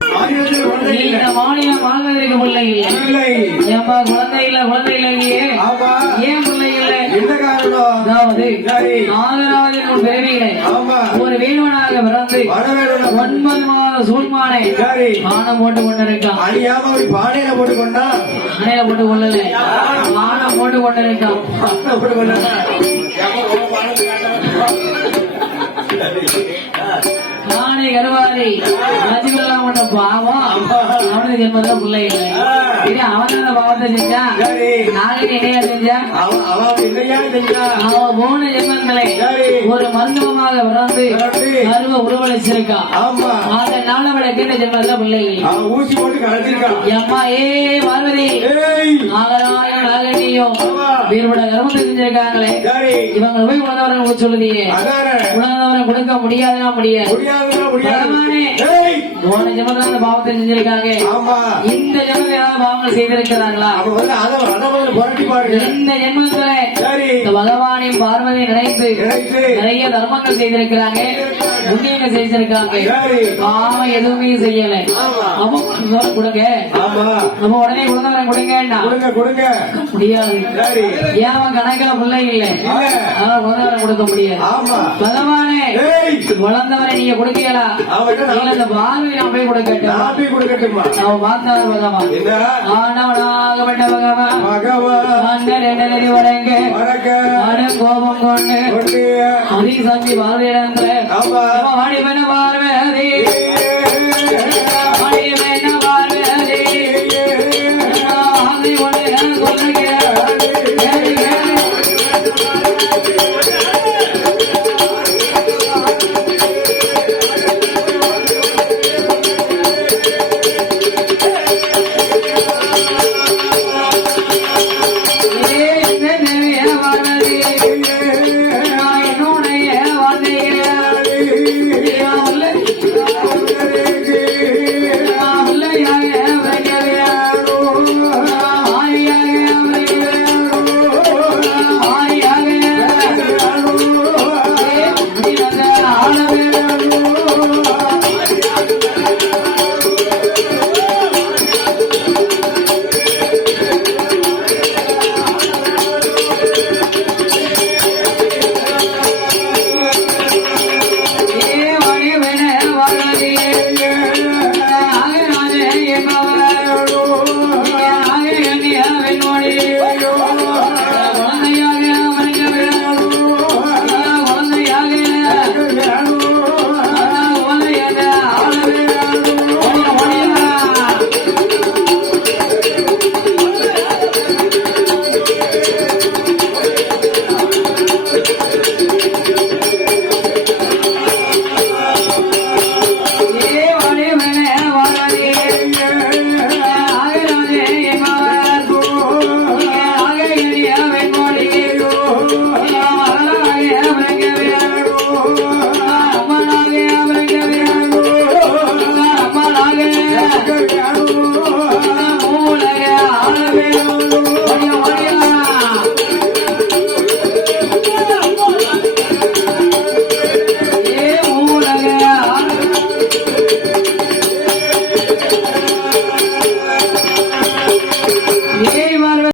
இந்த மாநிலம் வாழ்வதற்கு பிள்ளை இல்லை. ஏப்பா குழந்தை இல்ல குழந்தை இல்லையே, ஏன் பிள்ளை இல்லை? என்ன காரணம்? அதாவது நாகராஜன் பேரிலே ஒரு வேணுவனாக பிறந்து 9 மாத சூழ்மானை பானம் போட்டு கொண்டிருக்கான். அழியாம ஒரு பானையில போட்டு கொண்டா, பானையில போட்டு கொள்ளல, பானம் போட்டு கொண்டிருக்கான். நானே கருவாரி மதிவெல்லாம் ஒண்ணு பாவம், அவனுக்கு ஜென்மத்துல பிள்ளை இல்லை. இது அவன் அந்த பாவத்தை செஞ்சான், நாளைக்கு இடையா செஞ்சான். அவன் போன ஜென்மங்களை ஒரு மருத்துவமாக பிறந்து கருவ உருவளிச்சிருக்கான். அதனால அவளை கேட்ட ஜென்மத்துல பிள்ளை இல்லை. ஊசி போட்டு கலத்திருக்கான். அம்மா ஏ பார்வதி நாகராயம் நாகனியும் வீரோட கர்மத்தை செஞ்சிருக்காங்களே, இவங்க போய் குழந்தவரை சொல்லுதியே, குழந்தவரை கொடுக்க முடியாதுன்னா முடியாது. போன ஜென்மத்துல பாவத்தை செஞ்சிருக்காங்க, இந்த ஜென்மத்துல ஏதாவது பாவங்கள் செய்திருக்கிறாங்களா? இந்த ஜென்மத்துல பகவானின் பார்வதி நினைத்து நிறைய தர்மங்கள் செய்திருக்கிறாங்க, புண்ணியங்கள் செய்திருக்காங்க. பாவம் எதுவுமே செய்யல. அப்ப கொடுங்க, நம்ம உடனே குழந்தை கொடுங்க முடியாது. ஏன் கணக்கில பிள்ளை இல்லை, அதான் குழந்தை கொடுக்க முடியாது. பகவானே குழந்தவரை நீங்க கொடுக்கலா, அந்த பார்வை நான் போய் கொடுக்கட்டும். அவன் பார்த்தார் பகவான், ஆனவனாகப்பட்ட பகவான் வரங்க கோபம் கொண்டு அதிசந்தி பார்வையிழந்த வாடி பண்ண